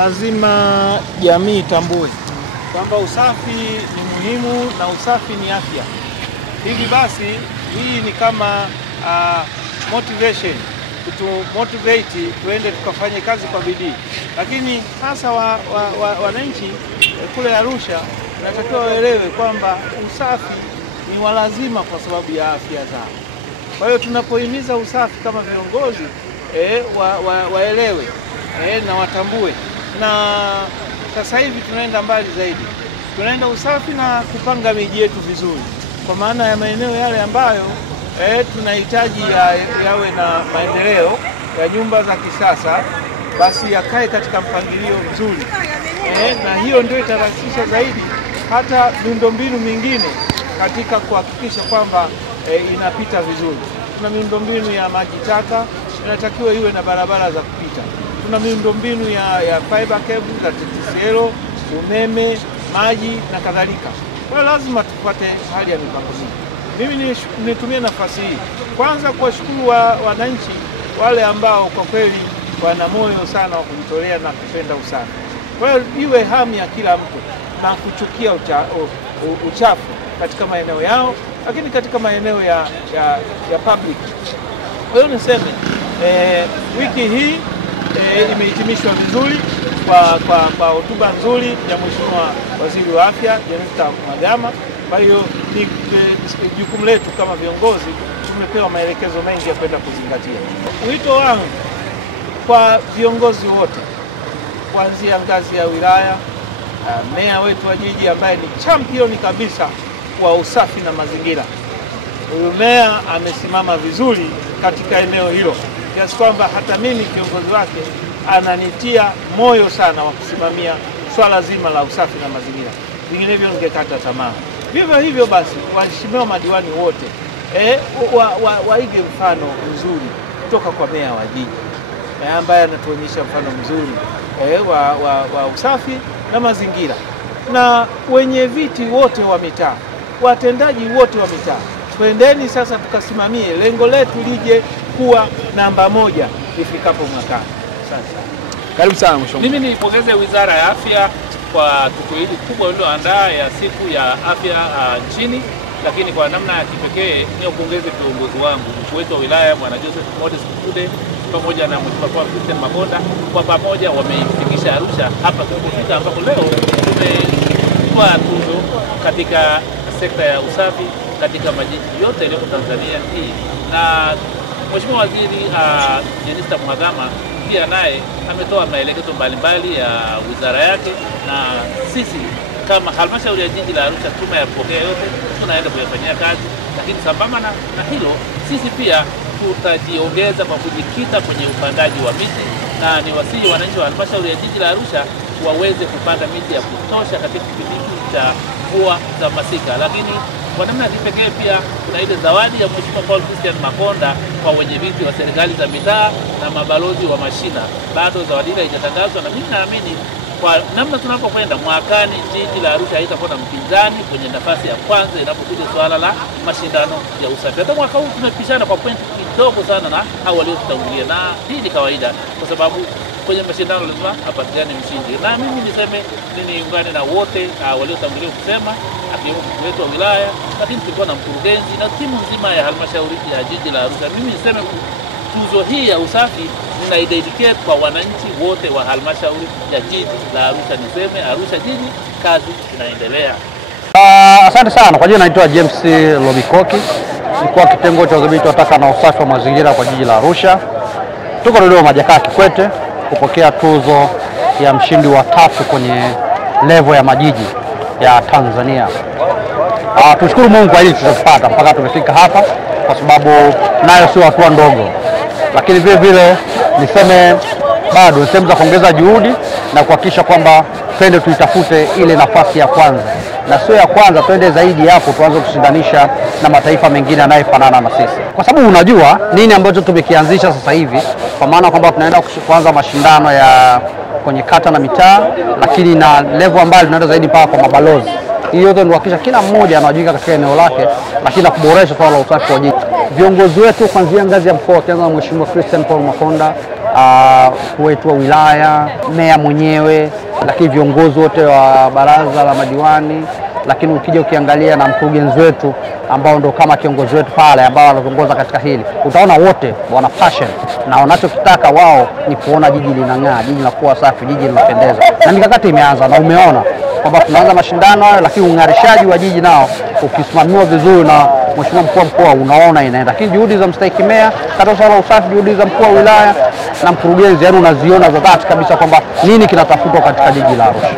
Lazima jamii tambue kwamba usafi ni muhimu na usafi ni afya. Hivi basi hii ni kama motivation kutu motivate tuende tukafanye kazi kwa bidii. Lakini hasa wananchi kule Arusha tunatakiwa waelewe kwamba usafi ni walazima kwa sababu ya afya zao. Kwa hiyo tunapohimiza usafi kama viongozi waelewe na watambue. Na sasa hivi tunaenda mbali zaidi. Tunaenda usafi na kupanga miji yetu vizuri. Kwa maana ya maeneo yale ambayo tunahitaji yawe na maendeleo ya nyumba za kisasa, basi yakae katika mpangilio mzuri. Na hiyo ndio itarahisisha zaidi hata miundombinu mingine katika kuhakikisha kwamba inapita vizuri. Tuna miundombinu ya maji taka, inatakiwa iwe na barabara za kupita. Tuna miundombinu ya fiber cable za TTCL, umeme, maji na kadhalika. Kwa hiyo lazima tupate hali ya mipango hii. Mimi nitumie nafasi hii kwanza kuwashukuru wananchi wale ambao kwa kweli wana moyo sana wa kujitolea na kupenda usafi. Kwa hiyo iwe hamu ya kila mtu na kuchukia uchafu katika maeneo yao, lakini katika maeneo ya public. Kwa hiyo niseme wiki hii imehitimishwa vizuri kwa hotuba nzuri ya Mheshimiwa Waziri wa Afya Jenista Mhagama. Kwa hiyo ni jukumu letu kama viongozi, tumepewa maelekezo mengi ya kwenda kuzingatia. Wito wangu kwa viongozi wote kuanzia ngazi ya wilaya, meya wetu wa jiji ambaye ni championi kabisa wa usafi na mazingira. Huyu meya amesimama vizuri katika eneo hilo, kiasi kwamba hata mimi kiongozi wake ananitia moyo sana wa kusimamia swala zima la usafi na mazingira. Vinginevyo ningekata tamaa. Vivyo hivyo basi waheshimiwa madiwani wote waige mfano mzuri kutoka kwa meya wa jiji ambaye anatuonyesha mfano mzuri wa usafi na mazingira. Na wenye viti wote wa mitaa, watendaji wote wa mitaa, twendeni sasa tukasimamie lengo letu lije kuwa namba 1 ifikapo mwakani. Sasa karibu sana mheshimiwa. Mimi nipongeze Wizara ya Afya kwa tukio hili kubwa lililoandaa ya siku ya afya nchini, lakini kwa namna ya kipekee ni upongeze viongozi wangu, mkuu wetu wa wilaya Bwana Joseph Modest Kude pamoja na Mheshimiwa Paul Christian Makonda, kwa pamoja wameifikisha Arusha hapa tulipofika, ambapo leo tumetoa tuzo katika sekta ya usafi katika majiji yote yaliyo Tanzania hii. Na Mheshimiwa Waziri Jenista Mhagama pia naye ametoa maelekezo mbalimbali ya wizara yake, na sisi kama halmashauri ya jiji la Arusha tumeyapokea yote, tunaenda kuyafanyia kazi. Lakini sambamba na hilo, sisi pia tutajiongeza kwa kujikita kwenye upandaji wa miti, na ni wasihi wananchi wa halmashauri ya jiji la Arusha waweze kupanda miti ya kutosha katika kipindi cha mvua za masika. Lakini kwa namna ya kipekee pia kuna ile zawadi ya Mheshimiwa Paul Christian Makonda kwa wenyeviti wa serikali za mitaa na mabalozi wa mashina. Bado zawadi ile haijatangazwa, na mimi naamini kwa namna tunapokwenda mwakani jiji la Arusha haitakuwa na mpinzani kwenye nafasi ya kwanza inapokuja swala la mashindano ya usafi. Hata mwaka huu tumepishana kwa pointi kidogo sana na hao waliotutangulia, na hii ni kawaida kwa sababu kwenye mashindano lazima apatikane mshindi. Na mimi niseme niungane na wote waliotangulia kusema, akiwemo mkuu wetu wa wilaya, lakini tulikuwa na mkurugenzi na timu nzima ya halmashauri ya jiji la Arusha. Mimi niseme tuzo hii ya usafi ninaidedicate kwa wananchi wote wa halmashauri ya jiji la Arusha. Niseme Arusha jiji, kazi inaendelea. Asante sana. Kwa jina naitwa James Lobikoki, mkuu wa kitengo cha udhibiti wa taka na usafi wa mazingira kwa jiji la Arusha. Tuko Dodoma Jakaya Kikwete kupokea tuzo ya mshindi wa 3 kwenye level ya majiji ya Tanzania. Tushukuru Mungu kwa hili tulipata mpaka tumefika hapa, kwa sababu nayo sio hatua ndogo. Lakini vile vile niseme bado ni sehemu za kuongeza juhudi na kuhakikisha kwamba twende tuitafute ile nafasi ya kwanza, na sio ya kwanza, twende zaidi hapo, tuanze kushindanisha na mataifa mengine yanayofanana na sisi. Kwa sababu unajua nini ambacho tumekianzisha sasa hivi, kwa maana kwamba tunaenda kuanza mashindano ya kwenye kata na mitaa, lakini na level ambayo tunaenda zaidi mpaka kwa mabalozi. Hiyo yote ni kuhakikisha kila mmoja anawajibika katika eneo lake, lakini na kuboresha swala la usafi wa jiji. Viongozi wetu kuanzia ngazi ya mkoa, kianza na Mheshimiwa Christian Paul Makonda, wetu wa wilaya, meya mwenyewe, lakini viongozi wote wa baraza la madiwani, lakini ukija ukiangalia na mkurugenzi wetu ambao ndo kama kiongozi wetu pale ambao wanatuongoza katika hili, utaona wote wana passion na wanachokitaka wao ni kuona jiji linang'aa, jiji linakuwa safi, jiji linapendeza. Na mikakati imeanza na umeona kwamba tunaanza mashindano hayo, lakini ung'arishaji wa jiji nao ukisimamiwa vizuri na mheshimiwa mkuu wa mkoa unaona inaenda. Lakini juhudi za mstahiki meya katika swala la usafi, juhudi za mkuu wa wilaya na mkurugenzi, yani unaziona za dhati kabisa kwamba nini kinatafutwa katika jiji la Arusha.